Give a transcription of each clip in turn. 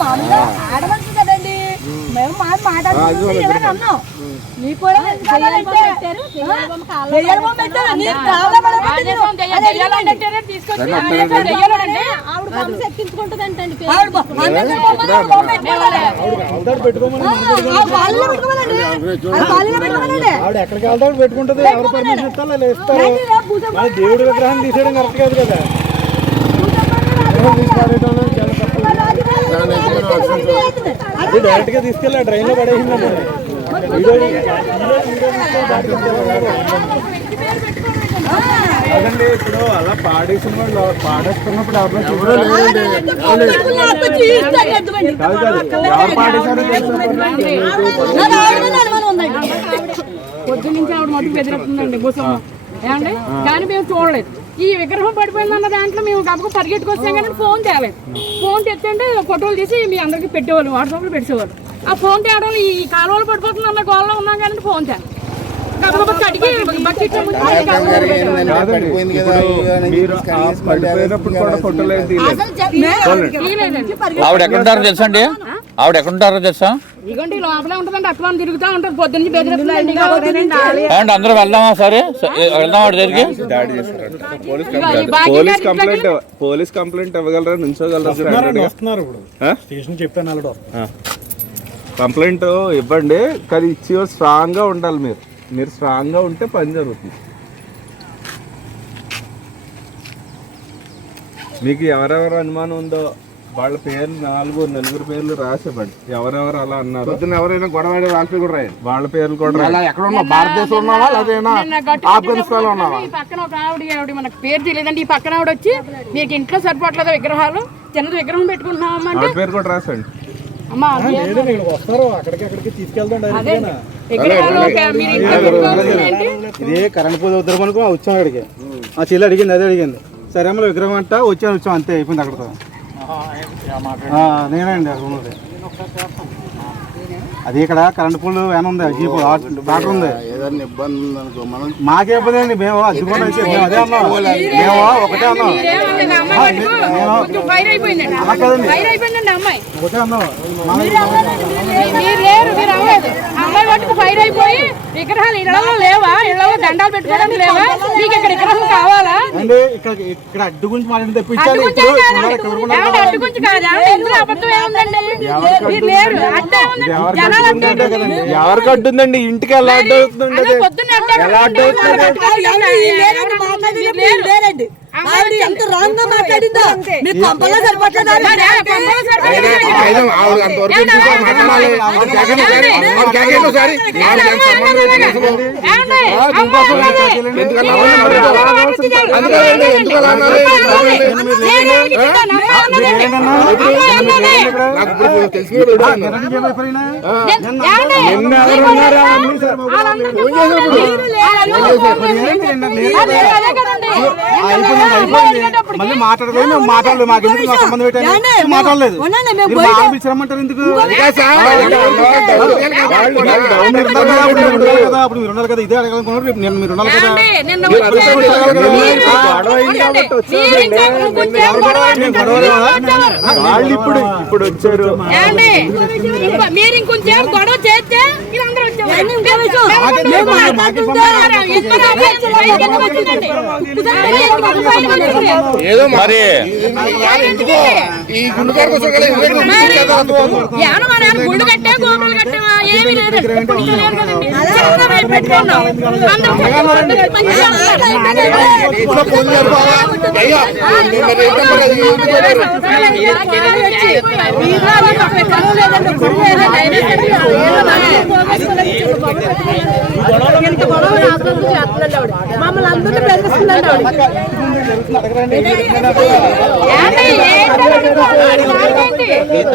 మామూలుగా కదండి. మేము అన్నాం కూడా ఎక్కడికి వెళ్తాడు పెట్టుకుంటది. ఎవరు పర్మిషన్ ఇస్తారు మన దేవుడి విగ్రహం తీసేయడం కరెక్ట్ కాదు కదా విగ్రహం తీసి పారేయడం అనేది చాలా తప్పు. అది డైరెక్ట్గా తీసుకెళ్ళి ఆ డ్రైన్లో పడేసింది అదండి ఇప్పుడు అలా పాడేసిన వాళ్ళు పాడేస్తున్నప్పుడు పాడేశారో. పొద్దు నుంచి ఆవిడ మటుకు బెదిరిస్తుందండి ఏమండి? కానీ మేము చూడలేదు. ఈ విగ్రహం పడిపోయిందన్న దాంట్లో మేము గబకు పరిగెట్టుకొచ్చాం కానీ ఫోన్ తేలేదు. ఫోన్ తెచ్చంటే ఫోటోలు తీసి మీ అందరికి పెట్టేవాళ్ళు వాట్సాప్లో పెట్టేవాళ్ళు. ఆ ఫోన్ తేవడం ఈ కాలువలు పడిపోతుంది అన్న గోళలో ఉన్నాం కానీ ఫోన్ తీయలేదండి. ఆవిడ ఎక్కడుంటారో తెలుసా అండి? ఆవిడ ఎక్కడుంటారో తెలుసా? ఇదిగోండి లోపలే ఉంటుందండి అట్లా తిరుగుతూ ఉంటుంది పొద్దు నుంచి అందరూ వెళ్దామా సరే వెళ్దాం ఆవిడ దగ్గరికి? పోలీస్ కంప్లైంట్ పోలీస్ కంప్లైంట్ ఇవ్వగలరా నుంచోగలరా వస్తున్నారు ఇప్పుడు. స్టేషన్ చెప్పాను కంప్లైంట్ ఇవ్వండి కానీ ఇచ్చి స్ట్రాంగ్గా ఉండాలి మీరు. మీరు స్ట్రాంగ్గా ఉంటే పని జరుగుతుంది. మీకు ఎవరెవరు అనుమానం ఉందో వాళ్ళ పేర్లు నాలుగు నలుగురు పేర్లు రాసేవ్వండి ఎవరెవరు అలా అన్నారు. పొద్దున్న ఎవరైనా గొడవ వాళ్ళ పేరు కూడా రాయండి వాళ్ళ పేర్లు కూడా. అలా ఎక్కడ ఉన్నా భారతదేశంలో ఉన్నావా? ఆఫ్ఘనిస్తాన్లో ఉన్నావా? ఈ పక్కన ఒక ఆవిడ ఆవిడ మనకు పేరు తెలియదండి. ఈ పక్కన ఆవిడ వచ్చి మీకు ఇంట్లో సరిపోవట్లేదు విగ్రహాలు? చిన్నది విగ్రహం పెట్టుకుంటున్నాం అంటే వాళ్ళ పేరు కూడా రాసండి. అమ్మా వస్తారు. అక్కడికి అక్కడికి తీసుకెళ్తాం? ఇది కరెంట్ పూజ అనుకో వచ్చాం అడిగి ఆ చెల్లి అడిగింది అదే అడిగింది. సరే అమ్మ విగ్రహం అంట వచ్చాను వచ్చాం అంతే అయిపోయింది అక్కడతో. నేనండి అక్కడ ఉన్నది అది ఇక్కడ కరెంట్ పూలు వ్యాన్ ఉంది జీపు డాక్టర్ ఉంది. ఏదైనా ఇబ్బంది ఉందనుకో మనం మాకే ఇబ్బంది అండి మేము వచ్చి మేము అదే అన్నాం. మేము ఒకటే అన్నాం. ఒకటే అన్నాం. ఫైర్ అయిపోయి విగ్రహాలు లేవా? దండాలు పెట్టుకోవడానికి లేవా? మీకు ఇక్కడ విగ్రహం కావాలా? అంటే ఇక్కడ ఇక్కడ అడ్డు గురించి మాట్లాడి తెప్పించాలి. కాదా? అడ్డుకుంచి కాదా ఇందులో అబద్ధం ఏముందండి? మీరు లేరు అడ్డే ఉందండి? జనాలు అడ్డే ఉందండి. ఎవరికి అడ్డుందండి ఇంటికి ఎలా అడ్డు అవుతుందండి అదే పొద్దున్న అడ్డే ఉందండి. ఆవిడ ఈ లేరండి, మాట్లాడినప్పుడు ఈ లేరండి. ఆవిడ ఎంత రాంగ్గా మాట్లాడిందో మీకు ఆవిడ అంతవరకు మాట్లాడాలి? సార్ మళ్ళీ మాట్లాడలేదు మాట్లాడలేదు మాకు ఎందుకు సంబంధం? పెట్టాను మాట్లాడలేదు రమ్మంటారు ఎందుకు ఉన్నారు కదా, అప్పుడు మీరు ఉండాలి కదా ఇదే అడగాలనుకున్నారు రేపు నేను మీరు ఉండాలి కదా. వాళ్ళు ఇప్పుడు ఇప్పుడు వచ్చారు మీరు ఇంకొంచెం గొడవ చేస్తే. ఏదో మరి ఈ గుండెకారు కోసం కదా ఇరవై ఐదు మంది తీసుకెళ్తారు. ఏమన్నా మా నాన్న గుళ్ళు కట్టే గోపురాలు కట్టామా ఏమీ లేదు ఇప్పుడు ఇంకా లేదు కదండి చిన్న వైపు పెట్టుకున్నాం అందరూ చక్కగా మంచిగా ఉన్నారు. ఇంట్లో ఫోన్ చేరుకోవాలా? అయ్యో, మీరు మరి ఏంటో మరి అది ఎందుకు పెట్టారు? మమ్మల్ని అందరినీ బెదిరిస్తుందండి ఆవిడ. ఇంటి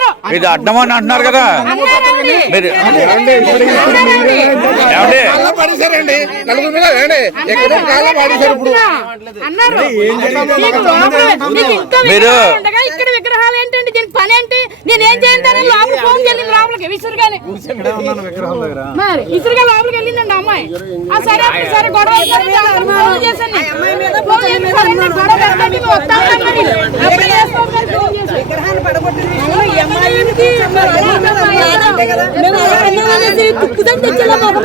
ఇది. అడ్డమని అంటున్నారు కదా. మీరు మీరు- ఇక్కడ విగ్రహాలు ఏంటండి? దీనికి పని ఏంటి? నేను ఏం చేయండి లోపల ఫోన్ వెళ్ళింది లోపలికి విసురుగానే ఇక్కడే ఉన్నాను విగ్రహం దగ్గర. మరి ఇసురుగా లోపలికి వెళ్ళిందండి అమ్మాయి. ఆ సరే గొడవ ఫోన్ చేశాను. ఫోన్ గొడవ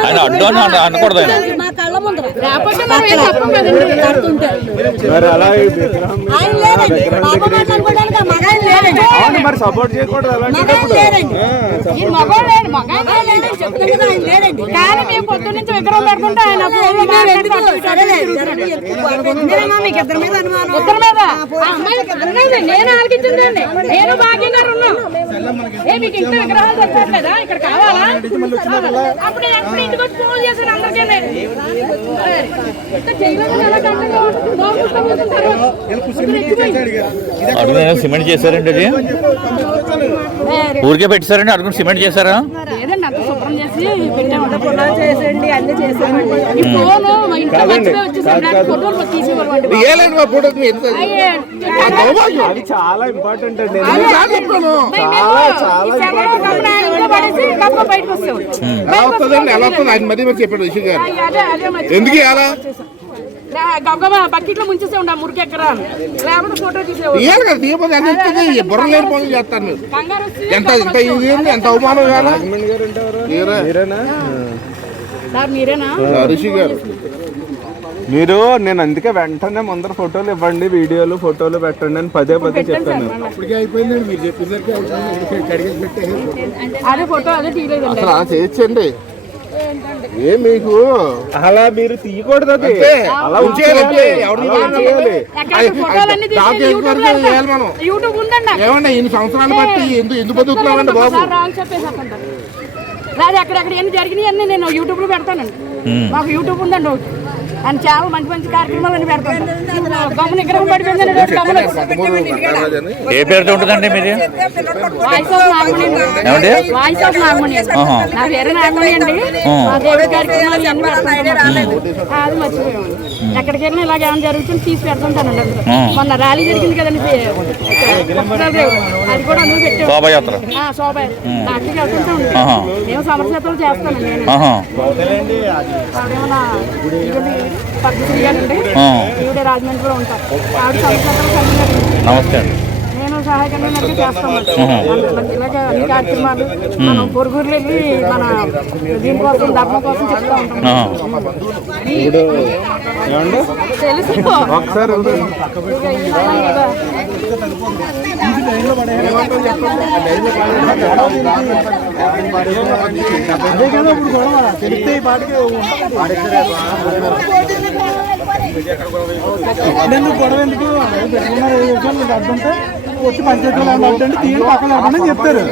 ఆయన అడ్డు అని అన- అనకూడదు ఆయన. కళ్ళ ముందర ఆయన లేదండి పాప మాట్లాడుకోవడానికి ఆ మగాయన లేదండి అవును మరి సపోర్ట్ చేయకూడదు అలాంటి మగాయన లేదండి ఈ మగవాడు లేడు మగాడు లేడు చెప్తాను కదా ఆయన లేదండి కానీ మేము పొద్దు నుంచి విగ్రహం పెట్టుకుంటే ఆయన ఫోన్లో మాట్లాడి అటు ఇటు అటు సరేలే, ఇటు సరే, తిరుగుతున్నాడు. ఎక్కువ మీరేమో మీకు ఇద్దరి మీద అనుమానం? ఉత్తరం మీద? ఆ అమ్మాయి అన్నది, నేను ఆలకించిందండి నేను భాగ్యం గారు ఉన్నాం. ఏ మీకు ఇంకా విగ్రహాలు తెచ్చట్లేదా ఇక్కడ కావాలా? అప్పుడు ఇంటికి వచ్చి ఫోన్ చేశాను అందరికీ అడుగు సిమెంట్ చేశారండి అది? ఊరికే పెట్టారండి అడుగు సిమెంట్ చేశారా? చాలా ఇంపార్టెంట్ అండి. చాలా చెప్పాను. ఇంట్లో పడేసి కప్పులు బయటకు వచ్చేవాళ్ళు. ఎలా వస్తుందండి ఎలా వస్తుంది. ఆయన మధ్య మరి చెప్పాడు రిషి గారు అయ్య, అదే అదే మరి. ఎందుకు ఎలా గబగబా బకెట్లో ముంచేసే ఉండ మురికి. లేకపోతే ఫోటో కదా తీయకపోతే ఎంత ఇస్తుంది బుర్ర లేని పనులు చేస్తారు మీరు. కంగారు వచ్చి ఎంత ఎంత ఇది ఏంది? ఎంత అవమానం కాదా మీరే. మీరేనా? సార్ మీరేనా? ఆ, రిషి గారు. మీరు నేను అందుకే వెంటనే ముందర ఫోటోలు ఇవ్వండి వీడియోలు ఫోటోలు పెట్టండి అని పదే పదే చెప్పాను అసలు చేయొచ్చండి ఏ మీకు అలా మీరు తీయకూడదు అది. అలా ఉంచేయాలి అంతే. ఉంచేయాలి. ఎవరిని అలా ఉంచేయాలి. ఎక్కడ అది- ఫోటోలన్నీ తీసి దానికి యూట్యూబ్లో వరకు చేయాలి పెడతాం. మనం. యూట్యూబ్ ఉందండి నాకు. ఏమన్నా ఇన్ని సంవత్సరాలు బట్టి ఎందుకు ఎందుకు బతుకుతున్నామండి బాబు లేదు అక్కడక్కడ ఎన్ని జరిగినాయి అన్ని నేను యూట్యూబ్లో పెడతానండి మాకు యూట్యూబ్ ఉందండి ఒకటి అని చాలా మంచి మంచి కార్యక్రమాలు అన్ని పెడతాను గమన విగ్రహం పడిపోయిందని రేపు గమనం ఏ పేరుతో ఉంటుందండి మీది? వాయిస్ ఆఫ్ నాగమణి ఏమండి? వాయిస్ ఆఫ్ నాగమణి అండి. ఆహా. నా పేరు నాగమణి అండి. మా దేవుడి కార్యక్రమాలు అన్ని పెడతాను అది మర్చిపోయాము ఇలాగ ఏమైనా జరుగుతుంది తీసి పెడుతుంటానండి అందులో. మొన్న ర్యాలీ జరిగింది కదండి. అది కూడా అందులో పెట్టాము శోభయాత్ర. ఆ, శోభ దానికి వెళ్తుంటా ఉంది ఆహా. నేను సమరసేతలు చేస్తాను నేను. పద్ధతి గారండి ఆ. ఈవిడ రాజమండ్రిలో ఉంటారు. ఆవిడ కన్వీనర్ నమస్తే. అండి నేను సహాయ కన్వీనర్గా చేస్తాను. ఇలాగ అన్ని కార్యక్రమాలు. మనం పొరుగురులు వెళ్ళి మన దీనికోసం డబ్బు కోసం చెప్తా ఉంటాం. ఆ. ఏమండి తెలుసు ఒకసారి. ఇక అదే కదా ఇప్పుడు గొడవ తెలిస్తే ఈ పాటికి ఎందుకు గొడవ ఎందుకు పెట్టుకున్నారు ఏ అర్థంటే వచ్చి పంచాయతీలో అడ్డంటే తీయండి పక్కన అడ్డండి చెప్తారు.